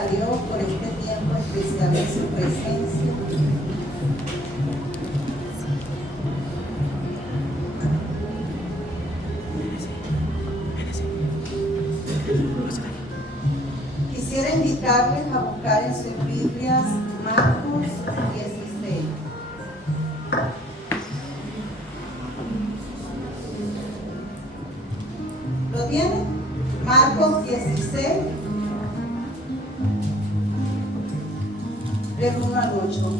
a Dios por este tiempo especial en su presencia. Quisiera invitarles a buscar en sus Biblias Marcos 16. ¿Lo tienen? Marcos 16, del 1 al 8.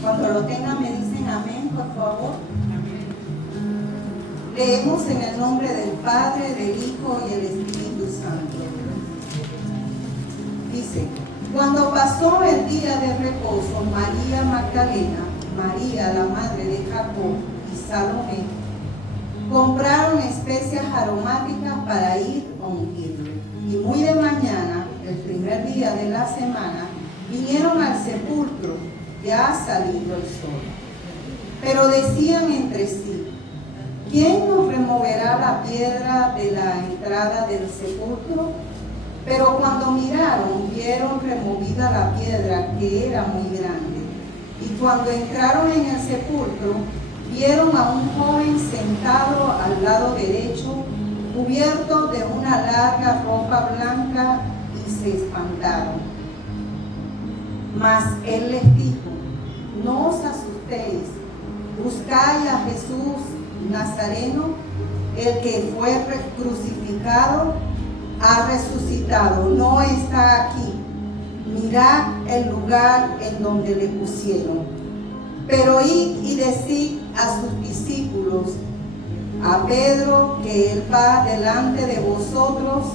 Cuando lo tengan me dicen amén, por favor. Leemos en el nombre del Padre, del Hijo y del Espíritu Santo. Dice: cuando pasó el día de reposo, María Magdalena, María la madre de Jacob y Salomé compraron especias aromáticas para ir a ungirle. Y muy de mañana, el primer día de la semana, vinieron al sepulcro, ya ha salido el sol. Pero decían entre sí: ¿quién nos removerá la piedra de la entrada del sepulcro? Pero cuando miraron, vieron removida la piedra, que era muy grande. Y cuando entraron en el sepulcro, vieron a un joven sentado al lado derecho, cubierto de una larga ropa blanca, y se espantaron. Mas él les dijo: no os asustéis, buscáis a Jesús Nazareno, el que fue crucificado, ha resucitado, no está aquí. Mirad el lugar en donde le pusieron. Pero id y decid a sus discípulos, a Pedro, que él va delante de vosotros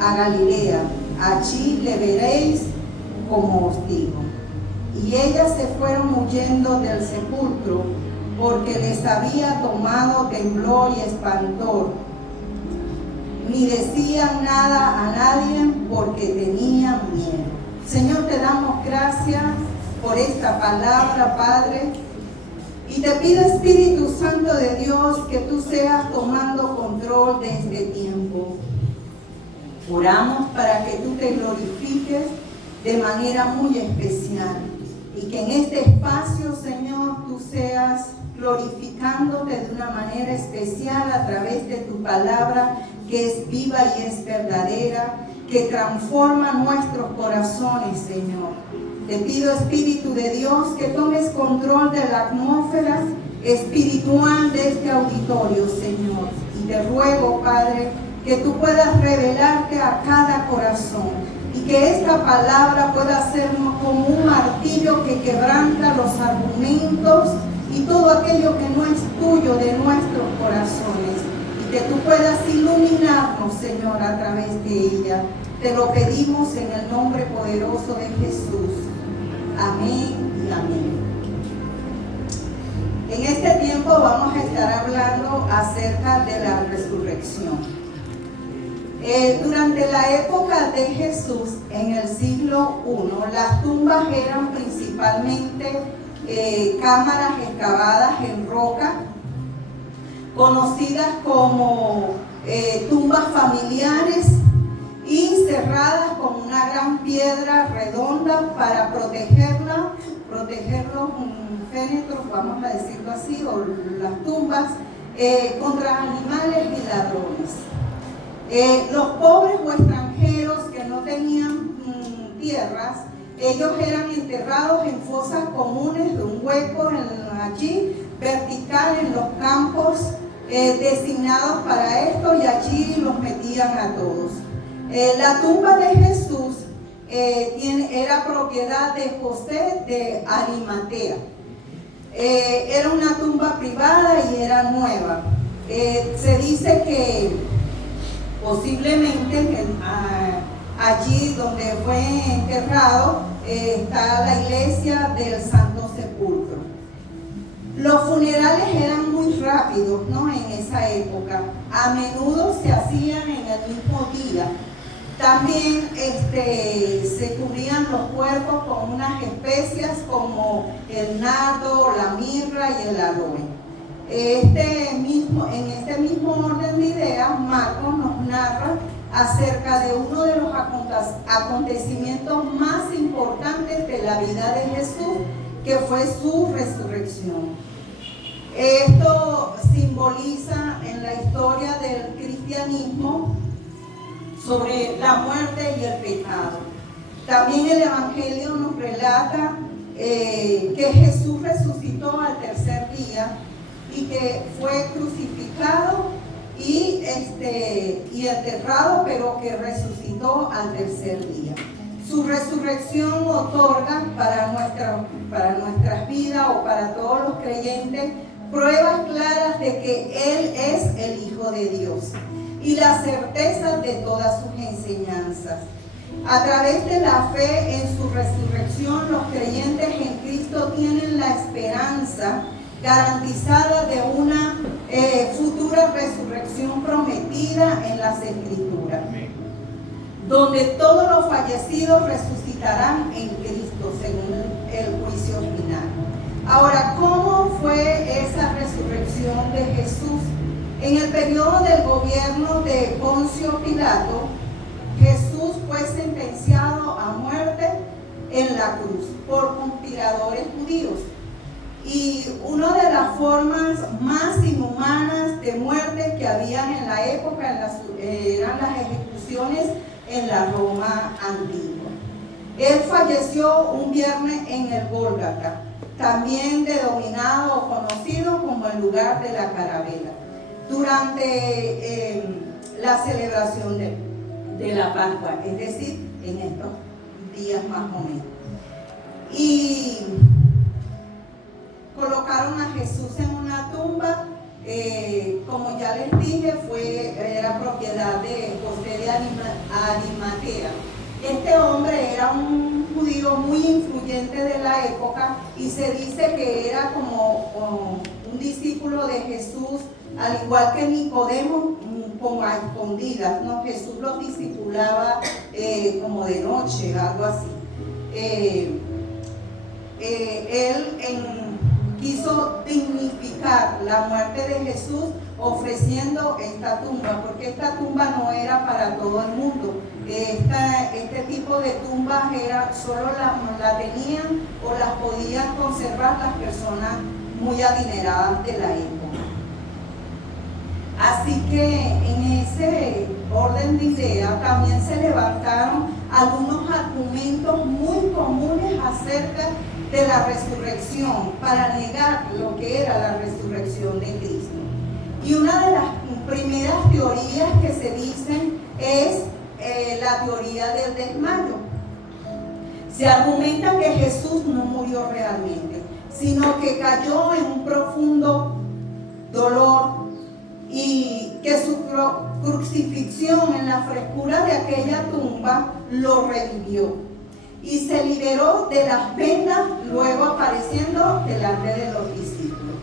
a Galilea. Allí le veréis como os digo. Y ellas se fueron huyendo del sepulcro, porque les había tomado temblor y espantor. Ni decían nada a nadie, porque tenían miedo. Señor, te damos gracias por esta palabra, Padre, y te pido, Espíritu Santo de Dios, que tú seas tomando control de este tiempo. Oramos para que tú te glorifiques de manera muy especial, y que en este espacio, Señor, tú seas glorificándote de una manera especial a través de tu palabra, que es viva y es verdadera, que transforma nuestros corazones, Señor. Te pido, Espíritu de Dios, que tomes control de la atmósfera espiritual de este auditorio, Señor. Y te ruego, Padre, que tú puedas revelarte a cada corazón, y que esta palabra pueda ser como un martillo que quebranta los argumentos y todo aquello que no es tuyo de nuestros corazones, y que tú puedas iluminarnos, Señor, a través de ella. Te lo pedimos en el nombre poderoso de Jesús. Amén y amén. En este tiempo vamos a estar hablando acerca de la resurrección. Durante la época de Jesús, en el siglo I, las tumbas eran principalmente cámaras excavadas en roca, conocidas como tumbas familiares, y cerradas con una gran piedra redonda para proteger los féretros, vamos a decirlo así, o las tumbas, contra animales y ladrones. Los pobres o extranjeros que no tenían tierras, ellos eran enterrados en fosas comunes de un hueco allí vertical en los campos designados para esto, y allí los metían a todos. La tumba de Jesús era propiedad de José de Arimatea. Era una tumba privada y era nueva. Se dice que posiblemente allí donde fue enterrado está la iglesia del Santo Sepulcro. Los funerales eran muy rápidos, ¿no? En esa época. A menudo se hacían en el mismo día. También se cubrían los cuerpos con unas especias como el nardo, la mirra y el aloe. En este mismo orden de ideas, Marcos nos narra acerca de uno de los acontecimientos más importantes de la vida de Jesús, que fue su resurrección. Esto simboliza en la historia del cristianismo sobre la muerte y el pecado. También el Evangelio nos relata que Jesús resucitó al tercer día y que fue crucificado y enterrado, pero que resucitó al tercer día. Su resurrección otorga para nuestras vidas o para todos los creyentes pruebas claras de que Él es el Hijo de Dios y la certeza de todas sus enseñanzas. A través de la fe en su resurrección, los creyentes en Cristo tienen la esperanza garantizada de una futura resurrección prometida en las Escrituras, donde todos los fallecidos resucitarán en Cristo según el juicio final. Ahora, ¿cómo fue esa resurrección de Jesús? En el periodo del gobierno de Poncio Pilato, Jesús fue sentenciado a muerte en la cruz por conspiradores judíos. Y una de las formas más inhumanas de muerte que habían en la época eran las ejecuciones en la Roma antigua. Él falleció un viernes en el Gólgata, también denominado o conocido como el lugar de la carabela, durante la celebración de la Pascua, es decir, en estos días más o menos. Y colocaron a Jesús en una tumba, como ya les dije, era propiedad de José de Arimatea. Este hombre era un judío muy influyente de la época y se dice que era como un discípulo de Jesús, al igual que Nicodemo, como a escondidas, ¿no? Jesús los discipulaba como de noche, algo así. Él quiso dignificar la muerte de Jesús ofreciendo esta tumba, porque esta tumba no era para todo el mundo. Este tipo de tumbas solo la tenían o las podían conservar las personas muy adineradas de la época. Así que en ese orden de ideas también se levantaron algunos argumentos muy comunes acerca de la resurrección para negar lo que era la resurrección de Cristo. Y una de las primeras teorías que se dicen es la teoría del desmayo. Se argumenta que Jesús no murió realmente, sino que cayó en un profundo dolor y que su crucifixión en la frescura de aquella tumba lo revivió y se liberó de las vendas, luego apareciendo delante de los discípulos.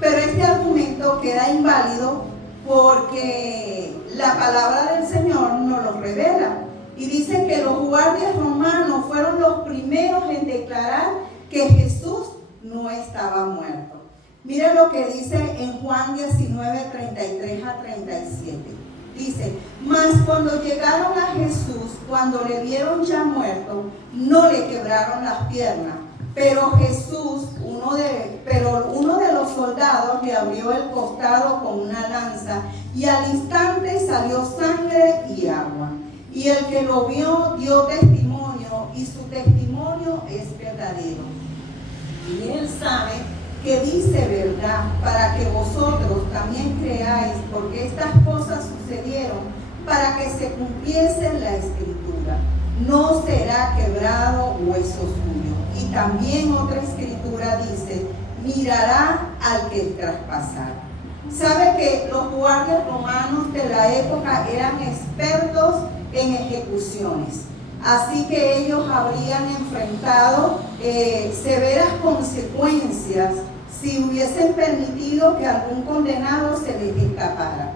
Pero este argumento queda inválido porque la palabra del Señor nos lo revela y dice que los guardias romanos fueron los primeros en declarar que Jesús no estaba muerto. Mira lo que dice en Juan 19, 33 a 37. Dice: mas cuando llegaron a Jesús, cuando le vieron ya muerto, no le quebraron las piernas. Pero uno de los soldados le abrió el costado con una lanza y al instante salió sangre y agua. Y el que lo vio dio testimonio y su testimonio es verdadero. Y él sabe que dice verdad, para que vosotros también creáis, porque estas cosas sucedieron para que se cumpliese la Escritura. No será quebrado hueso suyo. Y también otra Escritura dice: mirará al que traspasara. Sabe que los guardias romanos de la época eran expertos en ejecuciones. Así que ellos habrían enfrentado severas consecuencias si hubiesen permitido que algún condenado se les escapara.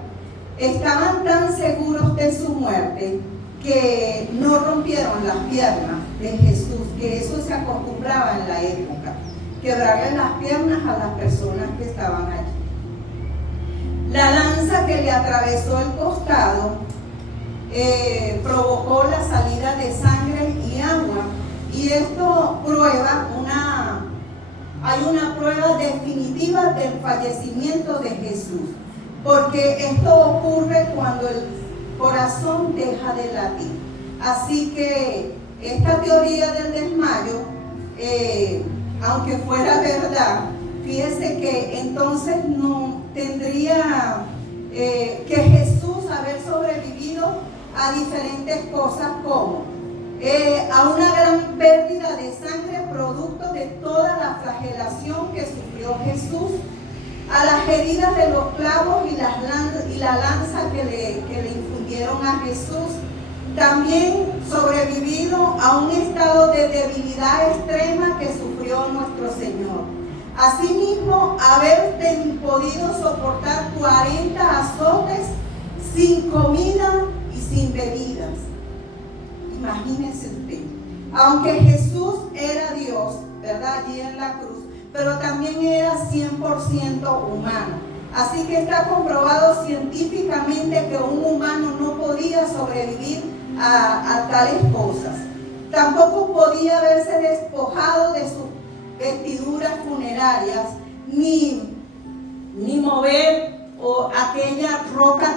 Estaban tan seguros de su muerte que no rompieron las piernas de Jesús, que eso se acostumbraba en la época, quebrarle las piernas a las personas que estaban allí. La lanza que le atravesó el costado provocó la salida de sangre y agua. Y esto hay una prueba definitiva del fallecimiento de Jesús, porque esto ocurre cuando el corazón deja de latir. Así que esta teoría del desmayo, aunque fuera verdad, fíjese que entonces no tendría que Jesús haber sobrevivido a diferentes cosas como a una gran pérdida de sangre producto de toda la flagelación que sufrió Jesús, a las heridas de los clavos y la lanza que le infundieron a Jesús. También sobrevivido a un estado de debilidad extrema que sufrió nuestro Señor. Asimismo, haber podido soportar 40 azotes sin comida y sin bebidas. Imagínense usted. Aunque Jesús era Dios, ¿verdad? Allí en la cruz, pero también era 100% humano. Así que está comprobado científicamente que un humano no podía sobrevivir a tales cosas. Tampoco podía haberse despojado de sus vestiduras funerarias, ni mover aquella roca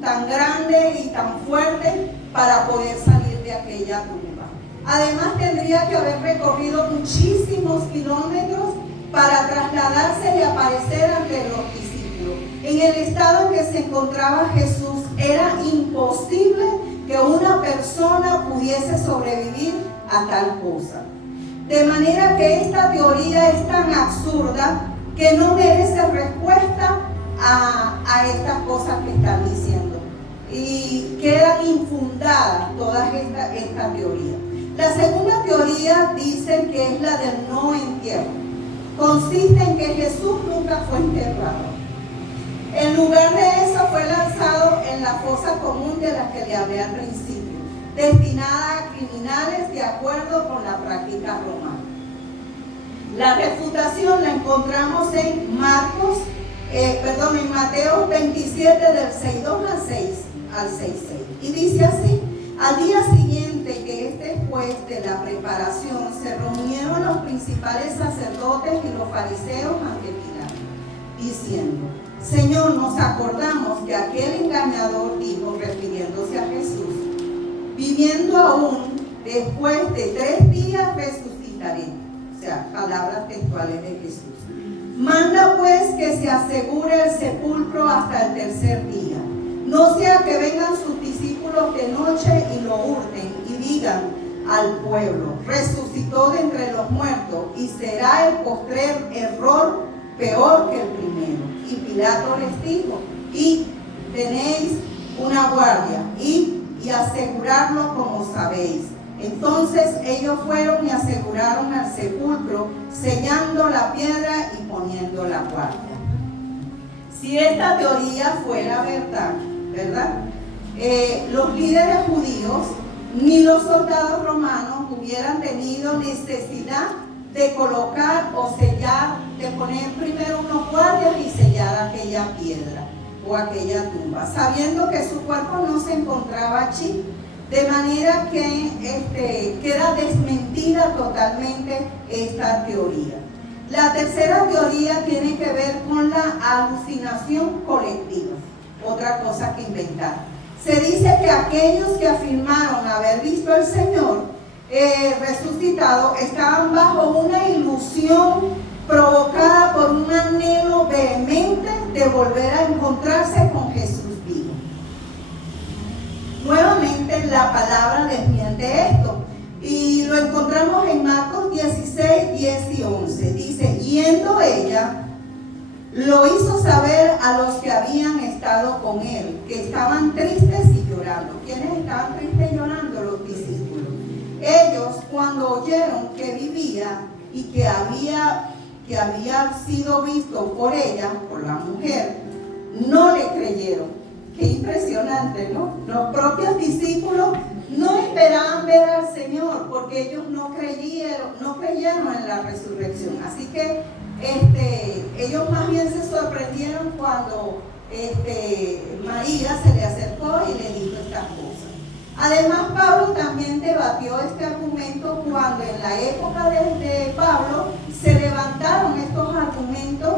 tan grande y tan fuerte para poder salir de aquella tumba. Además tendría que haber recorrido muchísimos kilómetros para trasladarse y aparecer ante los discípulos. En el estado en que se encontraba Jesús, era imposible que una persona pudiese sobrevivir a tal cosa. De manera que esta teoría es tan absurda que no merece respuesta a estas cosas que están diciendo. Y quedan infundadas todas esta teoría. La segunda teoría dice que es la del no entierro. Consiste en que Jesús nunca fue enterrado. En lugar de eso fue lanzado en la fosa común de la que le hablé al principio, destinada a criminales de acuerdo con la práctica romana. La refutación la encontramos en Mateo 27 del 6.2 al 6.6. Y dice así: al día siguiente que después de la preparación se reunieron los principales sacerdotes y los fariseos ante Pilato, diciendo: Señor, nos acordamos que aquel engañador dijo, refiriéndose a Jesús: viviendo aún, después de 3 días resucitaré. O sea, palabras textuales de Jesús. Manda pues que se asegure el sepulcro hasta el 3er día. No sea que vengan sus discípulos de noche y lo hurten y digan al pueblo: resucitó de entre los muertos, y será el postrer error peor que el primero. Y Pilato les dijo: y tenéis una guardia, y asegurarlo como sabéis. Entonces ellos fueron y aseguraron al sepulcro, sellando la piedra y poniendo la guardia. Si esta teoría fuera verdad, los líderes judíos ni los soldados romanos hubieran tenido necesidad de colocar o sellar, de poner primero unos guardias y sellar aquella piedra o aquella tumba, sabiendo que su cuerpo no se encontraba allí. De manera que queda desmentida totalmente esta teoría. La tercera teoría tiene que ver con la alucinación colectiva, otra cosa que inventar. Se dice que aquellos que afirmaron haber visto al Señor resucitado estaban bajo una ilusión provocada por un anhelo vehemente de volver a encontrarse con Jesús vivo. Nuevamente la palabra desmiente esto y lo encontramos en Marcos 16, 10 y 11. Dice: yendo ella, lo hizo saber a los que habían estado con él, que estaban tristes y llorando. ¿Quiénes estaban tristes y llorando? Los discípulos. Ellos, cuando oyeron que vivía y que había sido visto por ella, por la mujer, no le creyeron. Qué impresionante, ¿no? Los propios discípulos no esperaban ver al Señor porque ellos no creyeron en la resurrección. Así que ellos más bien se sorprendieron cuando María se le acercó y le dijo estas cosas. Además, Pablo también debatió este argumento cuando en la época de Pablo se levantaron estos argumentos,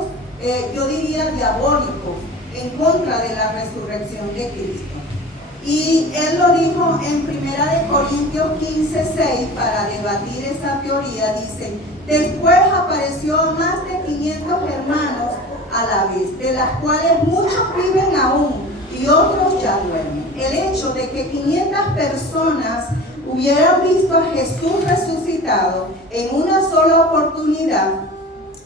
yo diría diabólicos, en contra de la resurrección de Cristo. Y él lo dijo en 1 Corintios 15:6 para debatir esa teoría. Dice: después apareció a más de 500 hermanos a la vez, de las cuales muchos viven aún y otros ya duermen. El hecho de que 500 personas hubieran visto a Jesús resucitado en una sola oportunidad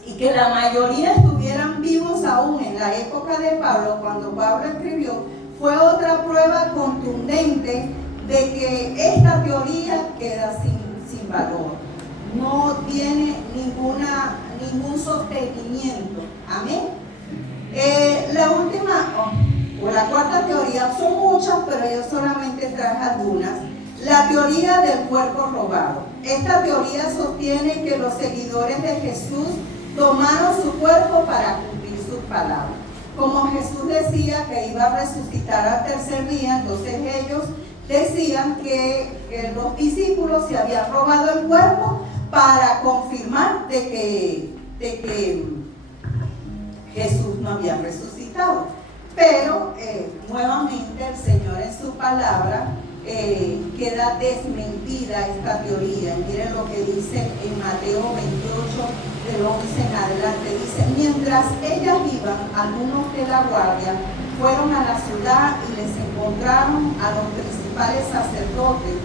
y que la mayoría estuvieran vivos aún en la época de Pablo, cuando Pablo escribió, fue otra prueba contundente de que esta teoría queda sin valor. No tiene ningún sostenimiento. Amén. La última, o la cuarta teoría, son muchas, pero yo solamente traje algunas. La teoría del cuerpo robado. Esta teoría sostiene que los seguidores de Jesús tomaron su cuerpo para cumplir sus palabras. Como Jesús decía que iba a resucitar al tercer día, entonces ellos decían que los discípulos se habían robado el cuerpo para confirmar de que Jesús no había resucitado. Pero nuevamente el Señor en su palabra queda desmentida esta teoría. Miren lo que dice en Mateo 28, del 11 en adelante. Dice: mientras ellas iban, algunos de la guardia fueron a la ciudad y les encontraron a los principales sacerdotes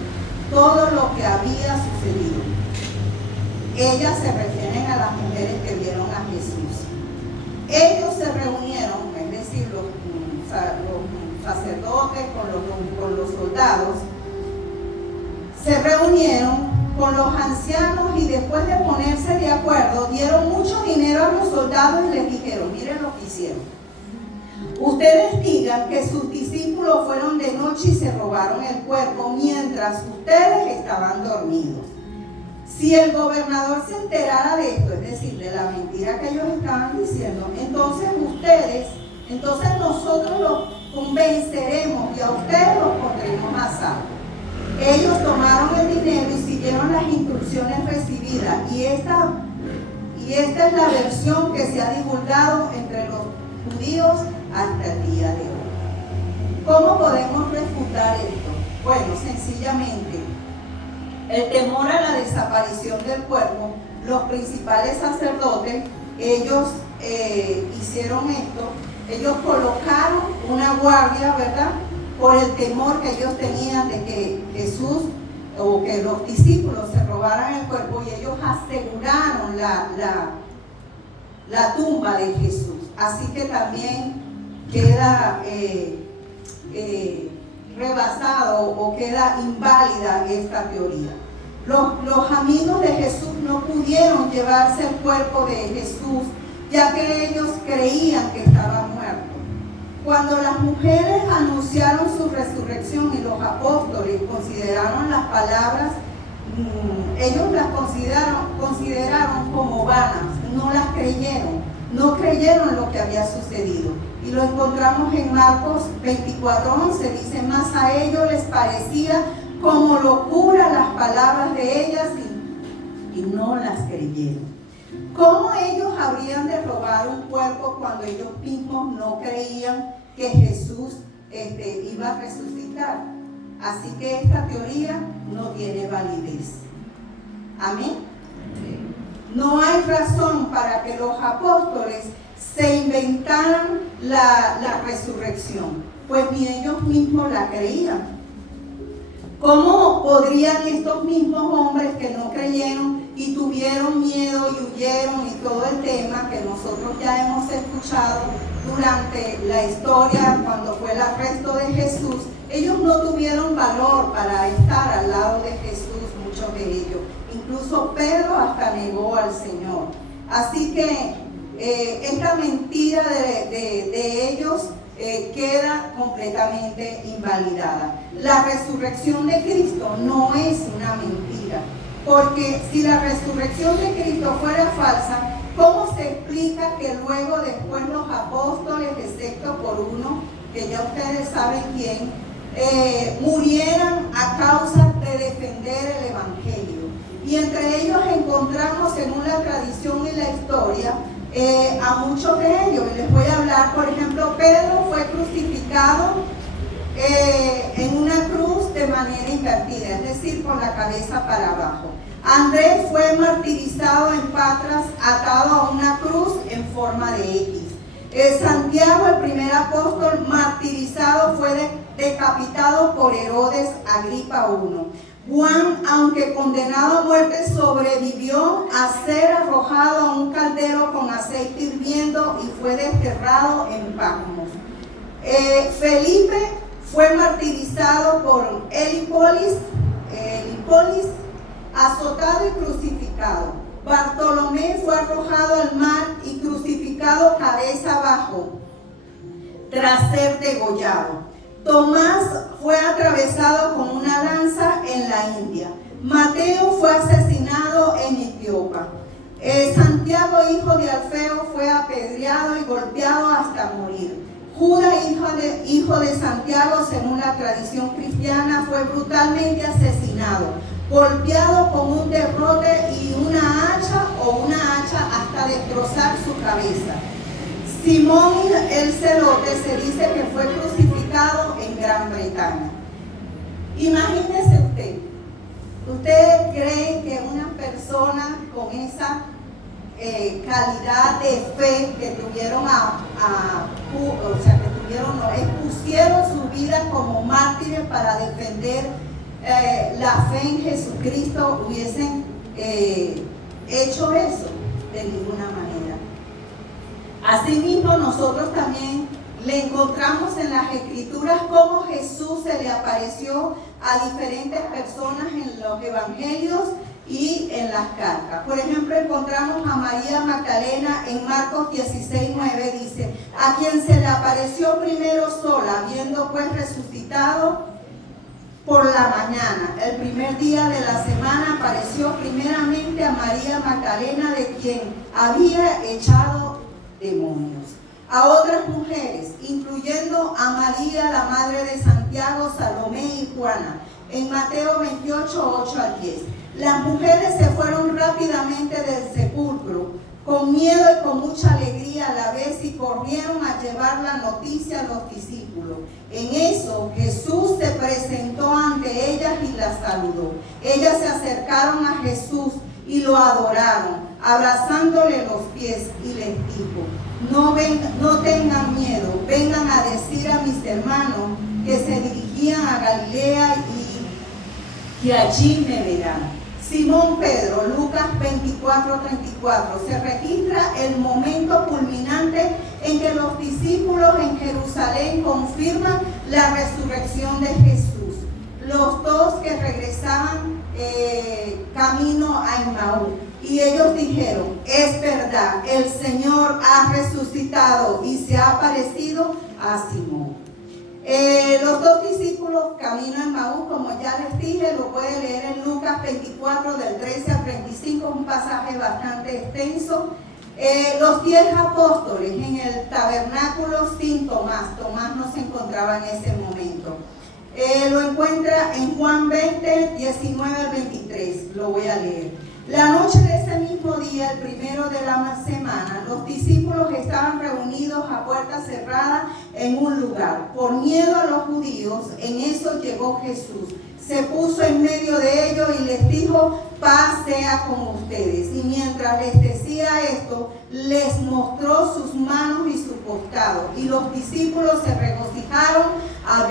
todo lo que había sucedido. Ellas se refieren a las mujeres que vieron a Jesús. Ellos se reunieron, es decir, los sacerdotes con los soldados, se reunieron con los ancianos y después de ponerse de acuerdo, dieron mucho dinero a los soldados y les dijeron: miren lo que hicieron. Ustedes digan que sus discípulos fueron de noche y se robaron el cuerpo mientras ustedes estaban dormidos. Si el gobernador se enterara de esto, es decir, de la mentira que ellos estaban diciendo, entonces nosotros los convenceremos y a ustedes los pondremos a salvo. Ellos tomaron el dinero y siguieron las instrucciones recibidas, y esta es la versión que se ha divulgado entre los judíos hasta el día de hoy. ¿Cómo podemos refutar esto? Bueno, sencillamente, el temor a la desaparición del cuerpo. Los principales sacerdotes, ellos hicieron esto. Ellos colocaron una guardia, ¿verdad?, por el temor que ellos tenían de que Jesús o que los discípulos se robaran el cuerpo, y ellos aseguraron la tumba de Jesús. Así que también queda rebasado o queda inválida esta teoría. Los amigos de Jesús no pudieron llevarse el cuerpo de Jesús, ya que ellos creían que estaba muerto. Cuando las mujeres anunciaron su resurrección y los apóstoles consideraron las palabras, ellos las consideraron como vanas, no las creyeron, no creyeron lo que había sucedido. Y lo encontramos en Marcos 24:11, dice: mas a ellos les parecía como locura las palabras de ellas y no las creyeron. ¿Cómo ellos habrían de robar un cuerpo cuando ellos mismos no creían que Jesús iba a resucitar? Así que esta teoría no tiene validez. Amén. No hay razón para que los apóstoles se inventaran la resurrección, pues ni ellos mismos la creían. ¿Cómo podrían estos mismos hombres que no creyeron y tuvieron miedo y huyeron y todo el tema que nosotros ya hemos escuchado durante la historia cuando fue el arresto de Jesús? Ellos no tuvieron valor para estar al lado de Jesús, muchos de ellos. Incluso Pedro hasta negó al Señor. Así que esta mentira de ellos queda completamente invalidada. La resurrección de Cristo no es una mentira, porque si la resurrección de Cristo fuera falsa, ¿cómo se explica que luego después los apóstoles, excepto por uno, que ya ustedes saben quién, murieran a causa de defender el Evangelio. Y entre ellos encontramos, según la tradición y la historia, a muchos de ellos. Les voy a hablar, por ejemplo, Pedro fue crucificado en una cruz de manera invertida, es decir, con la cabeza para abajo. Andrés fue martirizado en Patras, atado a una cruz en forma de X. Santiago, el primer apóstol martirizado, fue decapitado por Herodes Agripa I. Juan, aunque condenado a muerte, sobrevivió a ser arrojado a un caldero con aceite hirviendo y fue desterrado en Patmos. Felipe fue martirizado por Helipolis, azotado y crucificado. Bartolomé fue arrojado al mar y crucificado cabeza abajo tras ser degollado. Tomás fue atravesado con una lanza en la India. Mateo fue asesinado en Etiopía. Santiago, hijo de Alfeo, fue apedreado y golpeado hasta morir. Judas, hijo de Santiago, según la tradición cristiana, fue brutalmente asesinado, golpeado con un derrote y una hacha hasta destrozar su cabeza. Simón el Celote se dice que fue crucificado en Gran Bretaña. Imagínese ¿ustedes creen que una persona con esa calidad de fe que tuvieron expusieron su vida como mártires para defender la fe en Jesucristo, hubiesen hecho eso? De ninguna manera. Asimismo, nosotros también le encontramos en las Escrituras cómo Jesús se le apareció a diferentes personas en los evangelios y en las cartas. Por ejemplo, encontramos a María Magdalena en Marcos 16:9, dice: a quien se le apareció primero sola, habiendo pues resucitado por la mañana, el primer día de la semana, apareció primeramente a María Magdalena, de quien había echado demonios. A otras mujeres, incluyendo a María, la madre de Santiago, Salomé y Juana, en Mateo 28, 8 al 10. Las mujeres se fueron rápidamente del sepulcro, con miedo y con mucha alegría a la vez, y corrieron a llevar la noticia a los discípulos. En eso Jesús se presentó ante ellas y las saludó. Ellas se acercaron a Jesús y lo adoraron, abrazándole los pies, y les dijo: no tengan miedo, vengan a decir a mis hermanos que se dirigían a Galilea y que allí me verán. Simón Pedro, Lucas 24:34, se registra el momento culminante en que los discípulos en Jerusalén confirman la resurrección de Jesús. Los dos que regresaban camino a Emmaús, y ellos dijeron: es verdad, el Señor ha resucitado y se ha aparecido a Simón. Los dos discípulos camino a Emmaús, como ya les dije, lo pueden leer en Lucas 24 del 13 al 35, un pasaje bastante extenso. Los 10 apóstoles en el tabernáculo sin Tomás. Tomás no se encontraba en ese momento. Lo encuentra en Juan 20, 19 al 23. Lo voy a leer. La noche de ese mismo día, el primero de la semana, los discípulos estaban reunidos a puerta cerrada en un lugar. Por miedo a los judíos, en eso llegó Jesús. Se puso en medio de ellos y les dijo: paz sea con ustedes. Y mientras les decía esto, les mostró sus manos y su costado. Y los discípulos se regocijaron al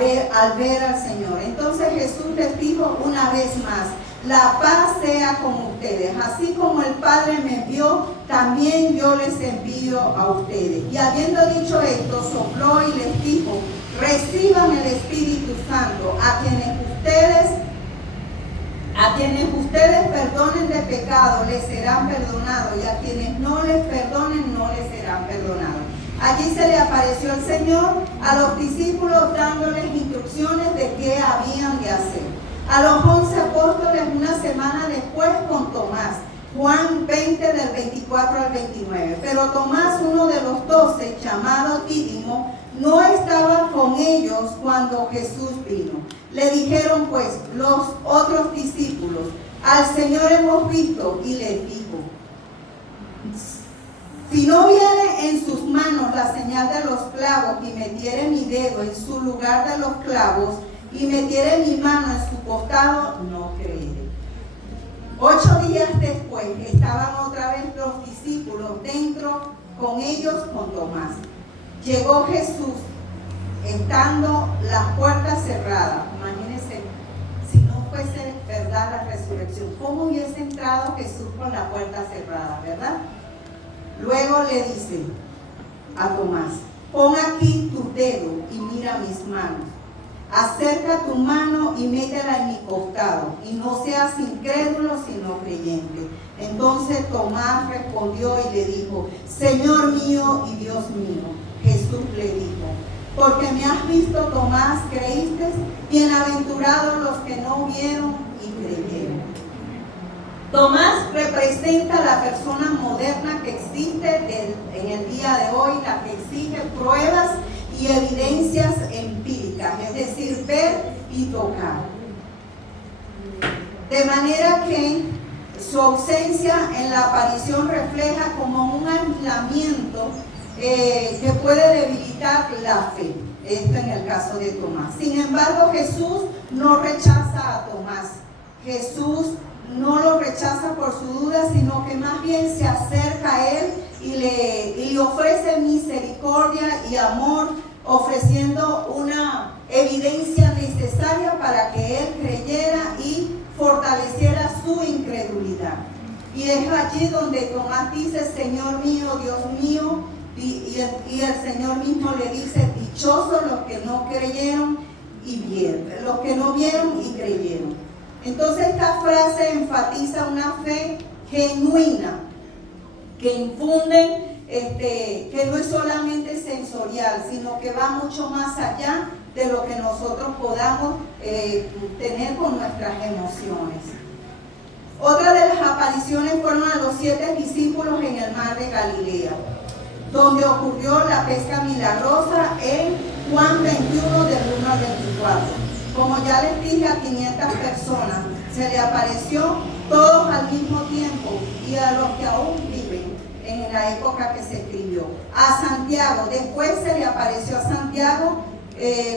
ver al Señor. Entonces Jesús les dijo una vez más: la paz sea con ustedes. Así como el Padre me envió, también yo les envío a ustedes. Y habiendo dicho esto, sopló y les dijo: reciban el Espíritu Santo. A quienes ustedes perdonen de pecado, les serán perdonados, y a quienes no les perdonen, no les serán perdonados. Allí se le apareció el Señor a los discípulos, dándoles instrucciones de qué habían de hacer. A los 11 apóstoles una semana después con Tomás. Juan 20 del 24 al 29. Pero Tomás, uno de los 12, llamado Dídimo, no estaba con ellos cuando Jesús vino. Le dijeron pues los otros discípulos: al Señor hemos visto. Y les dijo: si no viere en sus manos la señal de los clavos, y metiere mi dedo en su lugar de los clavos, y metiere mi mano en su costado, no creeré. 8 días después estaban otra vez los discípulos dentro, con ellos con Tomás. Llegó Jesús, estando las puertas cerradas. Imagínense, si no fuese verdad la resurrección, ¿cómo hubiese entrado Jesús con la puerta cerrada, verdad? Luego le dice a Tomás: pon aquí tu dedo y mira mis manos. Acerca tu mano y métela en mi costado, y no seas incrédulo sino creyente. Entonces Tomás respondió y le dijo: Señor mío y Dios mío. Jesús le dijo: porque me has visto, Tomás, creíste. Bienaventurados los que no vieron y creyeron. Tomás representa la persona moderna que existe en el día de hoy, la que exige pruebas y evidencias empíricas, es decir, ver y tocar. De manera que su ausencia en la aparición refleja como un aislamiento que puede debilitar la fe. Esto en el caso de Tomás. Sin embargo, Jesús no rechaza a Tomás. Jesús no lo rechaza por su duda, sino que más bien se acerca a él y le ofrece misericordia y amor, ofreciendo una evidencia necesaria para que él creyera y fortaleciera su incredulidad. Y es allí donde Tomás dice: Señor mío, Dios mío, y el Señor mismo le dice: dichosos los que no creyeron y vieron, los que no vieron y creyeron. Entonces esta frase enfatiza una fe genuina que infunde, que no es solamente sensorial, sino que va mucho más allá de lo que nosotros podamos tener con nuestras emociones. Otra de las apariciones fueron a los 7 discípulos en el mar de Galilea, donde ocurrió la pesca milagrosa en Juan 21 del 1 al 24. Como ya les dije, a 500 personas se le apareció, todos al mismo tiempo, y a los que aún viven en la época que se escribió. A Santiago, después se le apareció a Santiago,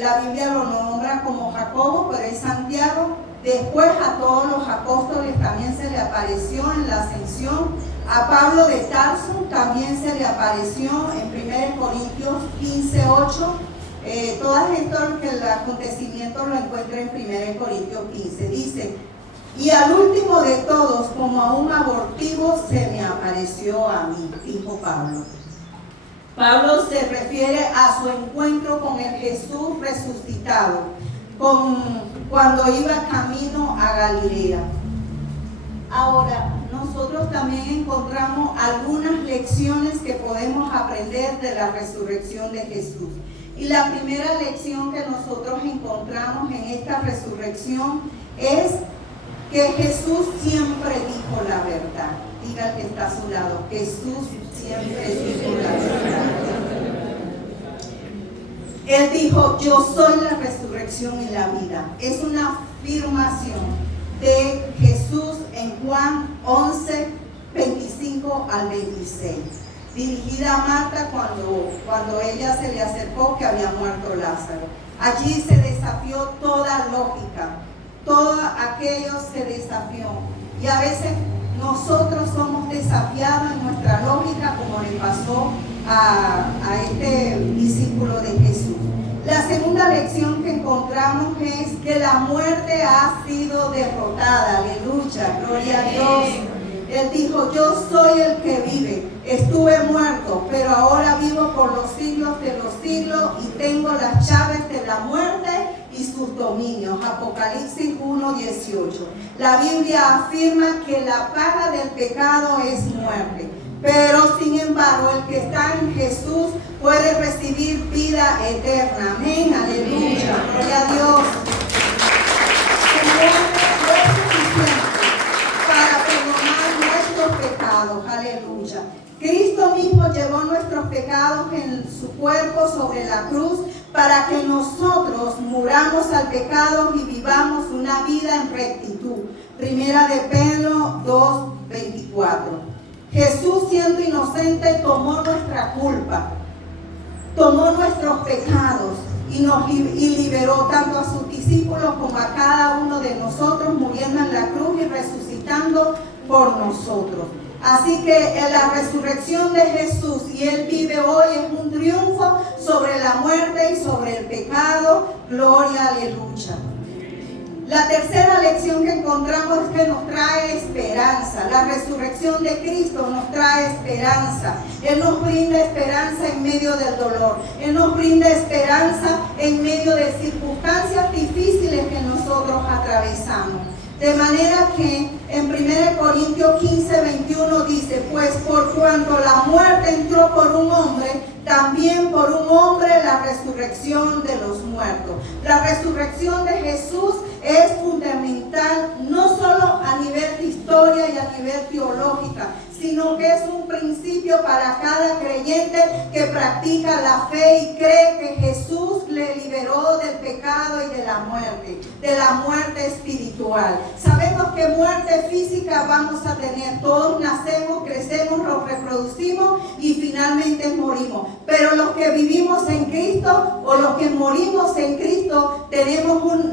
la Biblia lo nombra como Jacobo, pero es Santiago. Después a todos los apóstoles también se le apareció en la ascensión. A Pablo de Tarso también se le apareció en 1 Corintios 15:8. Todas esto que el acontecimiento lo encuentra en 1 Corintios 15. Dice: y al último de todos, como a un abortivo, se me apareció a mí, dijo Pablo. Pablo se refiere a su encuentro con el Jesús resucitado, cuando iba camino a Galilea. Ahora, nosotros también encontramos algunas lecciones que podemos aprender de la resurrección de Jesús. Y la primera lección que nosotros encontramos en esta resurrección es que Jesús siempre dijo la verdad. Diga al que está a su lado: Jesús siempre dijo la verdad. Él dijo: yo soy la resurrección y la vida. Es una afirmación de Jesús en Juan 11, 25 al 26. Dirigida a Marta cuando ella se le acercó que había muerto Lázaro. Allí se desafió toda lógica, todo aquello se desafió. Y a veces nosotros somos desafiados en nuestra lógica, como le pasó a este discípulo de Jesús. La segunda lección que encontramos es que la muerte ha sido derrotada. Aleluya, gloria a Dios. Él dijo: yo soy el que vive, estuve muerto, pero ahora vivo por los siglos de los siglos y tengo las llaves de la muerte y sus dominios. Apocalipsis 1:18. La Biblia afirma que la paga del pecado es muerte, pero sin embargo el que está en Jesús puede recibir vida eterna. Amén, aleluya, gloria a Dios. Su muerte no es suficiente para perdonar nuestros pecados, aleluya. Cristo mismo llevó llevó nuestros pecados en su cuerpo sobre la cruz para que nosotros muramos al pecado y vivamos una vida en rectitud. Primera de Pedro 2:24. Jesús, siendo inocente, tomó nuestra culpa, tomó nuestros pecados y liberó tanto a sus discípulos como a cada uno de nosotros, muriendo en la cruz y resucitando por nosotros. Así que en la resurrección de Jesús, y Él vive hoy, es un triunfo sobre la muerte y sobre el pecado. Gloria, aleluya. La tercera lección que encontramos es que nos trae esperanza. La resurrección de Cristo nos trae esperanza. Él nos brinda esperanza en medio del dolor. Él nos brinda esperanza en medio de circunstancias difíciles que nosotros atravesamos. De manera que en 1 Corintios 15:21 dice: pues por cuanto la muerte entró por un hombre, también por un hombre la resurrección de los muertos. La resurrección de Jesús es fundamental, no solo a nivel de historia y a nivel teológica, sino que es un principio para cada creyente que practica la fe y cree que Jesús le liberó del pecado y de la muerte espiritual. Sabemos que muerte física vamos a tener, todos nacemos, crecemos, nos reproducimos y finalmente morimos. Pero los que vivimos en Cristo o los que morimos en Cristo,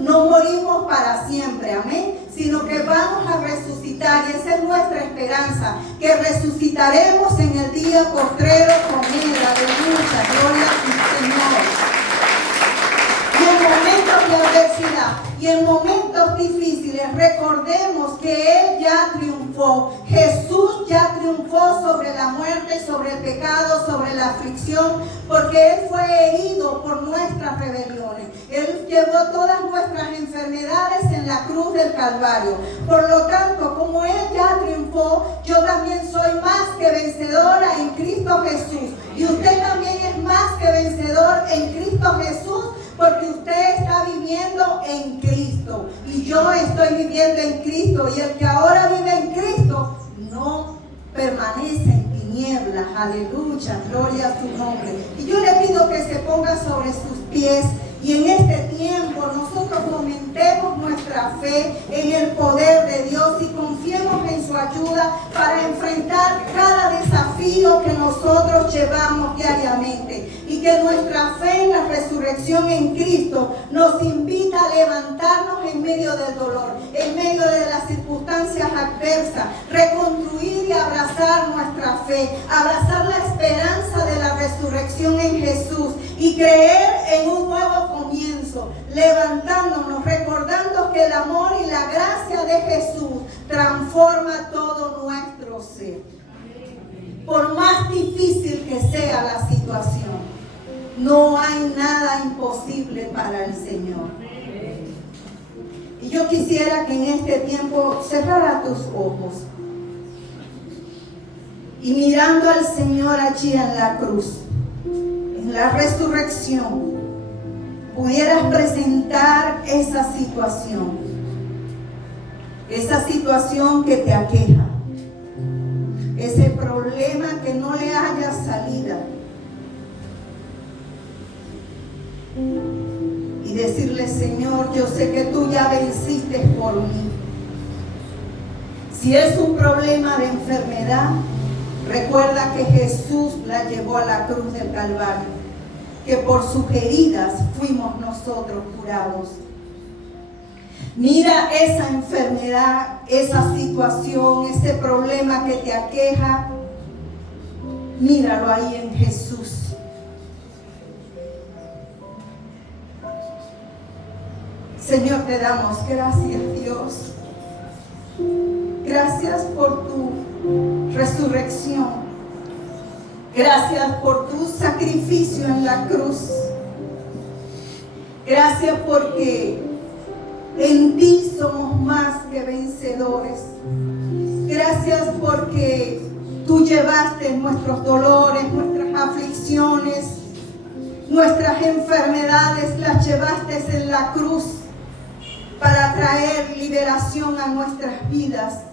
no morimos para siempre, amén, sino que vamos a resucitar, y esa es nuestra esperanza, que resucitaremos en el día postrero con Él. Aleluya, gloria al Señor. Y en momentos de adversidad y en momentos difíciles, recordemos que Él ya triunfó. Jesús ya triunfó sobre la muerte, sobre el pecado, sobre la aflicción, porque Él fue herido por nuestras rebeliones. Él llevó todas nuestras enfermedades en la cruz del Calvario. Por lo tanto, como Él ya triunfó, yo también soy más que vencedora en Cristo Jesús. Y usted también es más que vencedor en Cristo Jesús, porque usted está viviendo en Cristo. Y yo estoy viviendo en Cristo. Y el que ahora vive en Cristo no permanece en tinieblas. Aleluya, gloria a su nombre. Y yo le pido que se ponga sobre sus pies. Y en este tiempo nosotros fomentemos nuestra fe en el poder de Dios y confiemos en su ayuda para enfrentar cada desafío que nosotros llevamos diariamente. Y que nuestra fe en la resurrección en Cristo nos invita a levantarnos en medio del dolor, en medio de las circunstancias adversas, reconstruir y abrazar nuestra fe, abrazar la esperanza de la resurrección en Jesús y creer en un nuevo comienzo, levantándonos, recordando que el amor y la gracia de Jesús transforma todo nuestro ser. Por más difícil que sea la situación, no hay nada imposible para el Señor. Y yo quisiera que en este tiempo cerrara tus ojos y mirando al Señor allí en la cruz, en la resurrección, pudieras presentar esa situación que te aqueja, ese problema que no le haya salida, y decirle: Señor, yo sé que tú ya venciste por mí. Si es un problema de enfermedad, recuerda que Jesús la llevó a la cruz del Calvario, que por sus heridas fuimos nosotros curados. Mira esa enfermedad, esa situación, ese problema que te aqueja, míralo ahí en Jesús. Señor, te damos gracias, Dios. Gracias por tu resurrección. Gracias por tu sacrificio en la cruz. Gracias porque en ti somos más que vencedores. Gracias porque tú llevaste nuestros dolores, nuestras aflicciones, nuestras enfermedades, las llevaste en la cruz para traer liberación a nuestras vidas.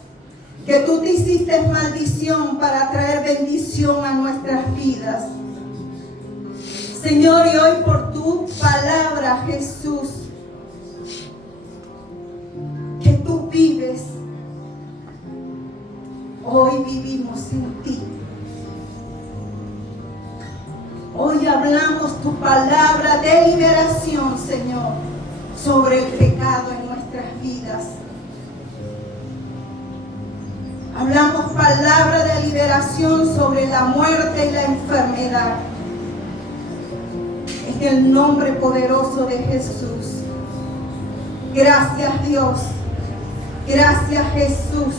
que tú te hiciste maldición para traer bendición a nuestras vidas. Señor, y hoy por tu palabra, Jesús, que tú vives, hoy vivimos en ti. Hoy hablamos tu palabra de liberación, Señor, sobre el pecado en nuestras vidas. Hablamos palabra de liberación sobre la muerte y la enfermedad. En el nombre poderoso de Jesús. Gracias, Dios. Gracias, Jesús.